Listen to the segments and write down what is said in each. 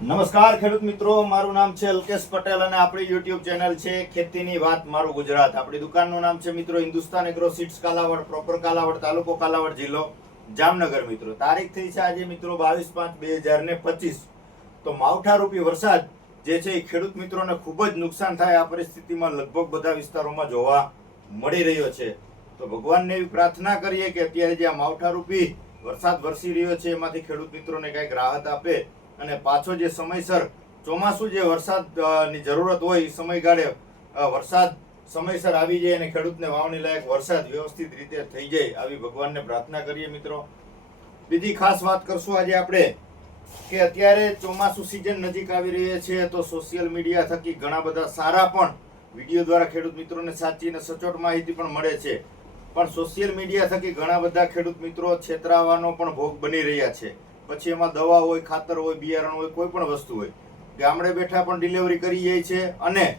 નમસ્કાર ખેડૂત મિત્રો, મારું નામ છે અલ્કેશ પટેલ અને આપણી યુટ્યુબ ચેનલ છે ખેતીની વાત મારું ગુજરાત. આપણી દુકાનનું નામ છે મિત્રો Hindustan agro seeds Kalavad, proper Kalavad, તાલુકો કાલાવડ, જિલ્લો જામનગર. મિત્રો તારીખ થઈ છે આજે મિત્રો 22/5/2025. તો માવઠારૂપી વરસાદ જે છે એ ખેડૂત મિત્રોને ખૂબ જ નુકસાન થાય આ પરિસ્થિતિમાં લગભગ બધા વિસ્તારોમાં જોવા મળી રહ્યો છે. તો ભગવાનને એવી પ્રાર્થના કરીએ કે અત્યારે જે આ માવઠારૂપી વરસાદ વરસી રહ્યો છે એમાંથી ખેડૂત મિત્રોને કંઈક રાહત આપે અને પાછો જે સમયસર ચોમાસું જે વરસાદની જરૂરત હોય એ સમયગાળે વરસાદ સમયસર આવી જાય અને ખેડૂતને વાવણી લાયક વરસાદ વ્યવસ્થિત રીતે થઈ જાય આવી ભગવાનને પ્રાર્થના કરીએ. મિત્રો બીજી ખાસ વાત કરશું આજે આપણે કે અત્યારે ચોમાસું સિઝન નજીક આવી રહી છે તો સોશિયલ મીડિયા થકી ઘણા બધા સારા પણ વિડીયો દ્વારા ખેડૂત મિત્રોને સાચી અને સચોટ માહિતી પણ મળે છે, પણ સોશિયલ મીડિયા થકી ઘણા બધા ખેડૂત મિત્રો છેતરાવાનો પણ ભોગ બની રહ્યા છે. પછી એમાં દવા હોય, ખાતર હોય, બિયારણ હોય, કોઈ પણ વસ્તુ હોય, ગામડે બેઠા પણ ડિલિવરી કરી જાય છે અને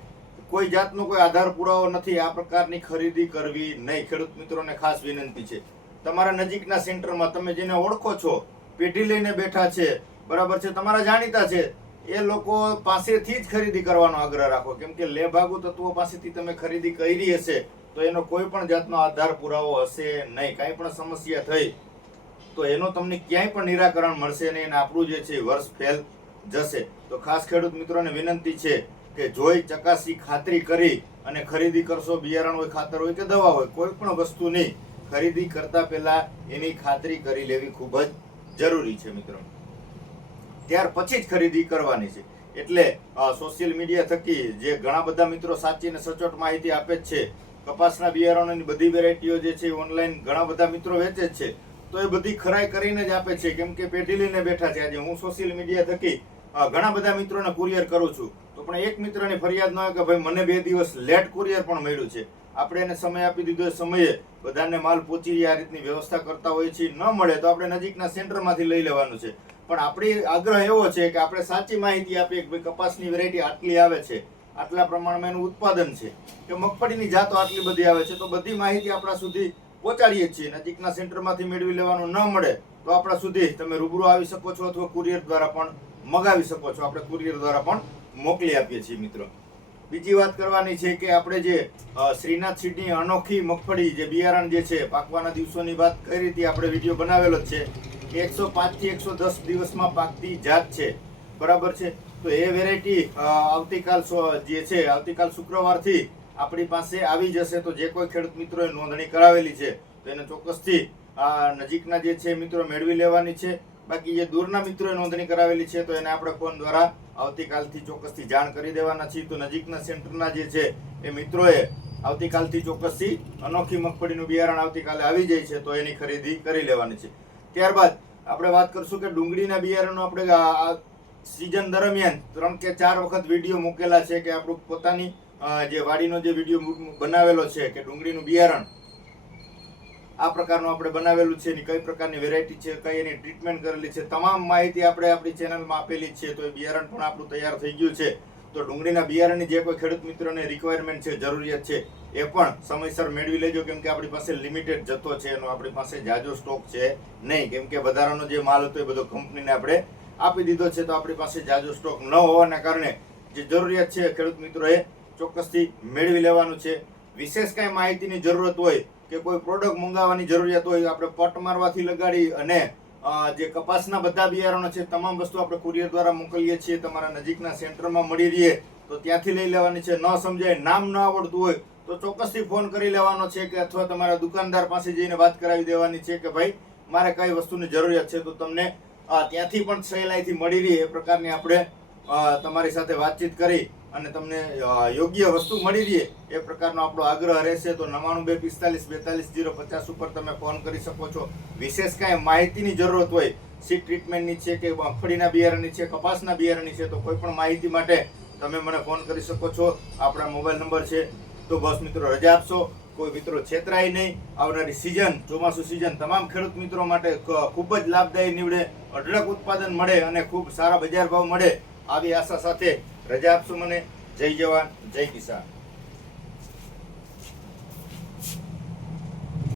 કોઈ જાતનો કોઈ આધાર પુરાવો નથી. આ પ્રકારની ખરીદી કરવી નહીં. ખેડૂત મિત્રોને ખાસ વિનંતી છે, તમારા નજીકના સેન્ટરમાં તમે જેને ઓળખો છો, પેઢી લઈને બેઠા છે, બરાબર છે, તમારા જાણીતા છે, એ લોકો પાસેથી જ ખરીદી કરવાનો આગ્રહ રાખો. કેમ કે લેભાગુ તત્વો પાસેથી તમે ખરીદી કરી હશે તો એનો કોઈ પણ જાતનો આધાર પુરાવો હશે નહીં. કાંઈ પણ સમસ્યા થઈ તો એનો તમને ક્યાંય પણ નિરાકરણ મળશે નહીં અને આપણું જે છે વર્ષ ફેલ જશે. તો ખાસ ખેડૂત મિત્રોને વિનંતી છે કે જોઈ ચકાસી ખાતરી કરી અને ખરીદી કરશો. બિયારણ હોય, ખાતર હોય કે દવા હોય, કોઈ પણ વસ્તુની ખરીદી કરતા પહેલા એની ખાતરી કરી લેવી ખૂબ જ જરૂરી છે મિત્રો. ત્યાર પછી જ ખરીદી કરવાની છે. એટલે સોશિયલ મીડિયા થકી જે ઘણા બધા મિત્રો સાચી અને સચોટ માહિતી આપે જ છે. કપાસના બિયારણોની બધી વેરાયટીઓ જે છે ઓનલાઈન ઘણા બધા મિત્રો વેચે જ છે, તો એ બધી ખરાઈ કરીને જ આપે છે. કેમ કે પેઢી લઈને બેઠા છે. આજે હું સોશિયલ મીડિયા થકી ઘણા બધા મિત્રોને કુરિયર કરું છું, તો પણ એક મિત્રની ફરિયાદ ન હોય કે ભાઈ મને 2 દિવસ લેટ કુરિયર પણ મળ્યું છે. આપણે એને સમય આપી દીધો, એ સમયે બધાને માલ પહોંચી આ રીતની વ્યવસ્થા કરતા હોય છે. ન મળે તો આપણે નજીકના સેન્ટરમાંથી લઈ લેવાનું છે. પણ આપણી આગ્રહ એવો છે કે આપણે સાચી માહિતી આપીએ કે ભાઈ કપાસની વેરાયટી આટલી આવે છે, આટલા પ્રમાણમાં એનું ઉત્પાદન છે, કે મગફળીની જાતો આટલી બધી આવે છે, તો બધી માહિતી આપણા સુધી પહોંચાડીએ છીએ. નજીકના સેન્ટરમાંથી મેળવી લેવાનું ન મળે તો આપણા સુધી તમે રૂબરૂ આવી શકો છો અથવા કુરિયર દ્વારા પણ મગાવી શકો છો. આપણે કુરિયર દ્વારા પણ મોકલી આપીએ છીએ મિત્રો. બીજી વાત કરવાની છે કે આપણે જે શ્રીનાથ સીડની અનોખી મગફળી જે બિયારણ જે છે પાકવાના દિવસોની વાત કરી હતી, આપણે વિડીયો બનાવેલો જ છે. 105 થી 110 દિવસમાં પાકતી જાત છે, બરાબર છે. તો એ વેરાયટી આવતીકાલ શુક્રવારથી આપણી પાસે આવી જશે. તો જે કોઈ ખેડૂત મિત્રોએ નોંધણી કરાવેલી છે તો એને ચોક્કસથી નજીકના જે છે મિત્રો મેળવી લેવાની છે. બાકી જે દૂરના મિત્રોએ નોંધણી કરાવેલી છે તો એને આપણે ફોન દ્વારા આવતીકાલથી ચોક્કસથી જાણ કરી દેવાના છીએ. તો નજીકના સેન્ટરના જે છે એ મિત્રોએ આવતીકાલથી ચોક્કસથી અનોખી મગફળીનું બિયારણ આવતીકાલે આવી જાય છે તો એની ખરીદી કરી લેવાની છે. ત્યારબાદ આપણે વાત કરશું કે ડુંગળીના બિયારણનો આપણે સિઝન દરમિયાન 3 કે 4 વખત વિડીયો મૂકેલા છે કે આપણું પોતાની જે વાડીનો જે વિડીયો બનાવેલો છે કે ડુંગળીનું બિયારણ આ પ્રકારનું આપણે બનાવેલું છે, એની કઈ પ્રકારની વેરાયટી છે, કઈ એની ટ્રીટમેન્ટ કરેલી છે, તમામ માહિતી આપણે આપણી ચેનલમાં આપેલી છે. તો એ બિયારણ પણ આપણું તૈયાર થઈ ગયું છે. તો ડુંગળીના બિયારણની જે કોઈ ખેડૂત મિત્રોને રિક્વાયરમેન્ટ છે, જરૂરિયાત છે, એ પણ સમયસર મેળવી લેજો. કેમ કે આપણી પાસે લિમિટેડ જથ્થો છે, એનો આપણી પાસે જાજો સ્ટોક છે નહીં. કેમ કે વધારાનો જે માલ હતો એ બધો કંપનીને આપણે આપી દીધો છે. તો આપણી પાસે જાજો સ્ટોક ન હોવાના કારણે જે જરૂરિયાત છે ખેડૂત મિત્રોએ ચોક્કસથી મેળવી લેવાનું છે. વિશેષ કાંઈ માહિતીની જરૂરત હોય કે કોઈ પ્રોડક્ટ મંગાવવાની જરૂરિયાત હોય, આપણે પટ મારવાથી લગાડી અને જે કપાસના બધા બિયારણો છે તમામ વસ્તુ આપણે કુરિયર દ્વારા મોકલીએ છીએ. તમારા નજીકના સેન્ટરમાં મળી રહીએ તો ત્યાંથી લઈ લેવાની છે. ન સમજાય, નામ ન આવડતું હોય તો ચોક્કસથી ફોન કરી લેવાનો છે કે અથવા તમારા દુકાનદાર પાસે જઈને વાત કરાવી દેવાની છે કે ભાઈ મારે કઈ વસ્તુની જરૂરિયાત છે, તો તમને ત્યાંથી પણ સહેલાઈથી મળી રહી એ પ્રકારની આપણે તમારી સાથે વાતચીત કરી અને તમને યોગ્ય વસ્તુ મળી રહે એ પ્રકારનો આપણો આગ્રહ રહેશે. તો 9925452050 ઉપર તમે ફોન કરી શકો છો. વિશેષ કાંઈ માહિતીની જરૂરત હોય, સીડ ટ્રીટમેન્ટની છે કે મગફળીના બિયારણની છે, કપાસના બિયારણની છે, તો કોઈ પણ માહિતી માટે તમે મને ફોન કરી શકો છો. આપણા મોબાઈલ નંબર છે. તો બસ મિત્રો રજા આપશો, કોઈ મિત્રો છેતરાય નહીં. આવનારી સિઝન ચોમાસું સિઝન તમામ ખેડૂત મિત્રો માટે ખૂબ જ લાભદાયી નીવડે, અઢળક ઉત્પાદન મળે અને ખૂબ સારા બજાર ભાવ મળે આવી આશા સાથે રજા આપશો મને. જય જવાન, જય કિસાન.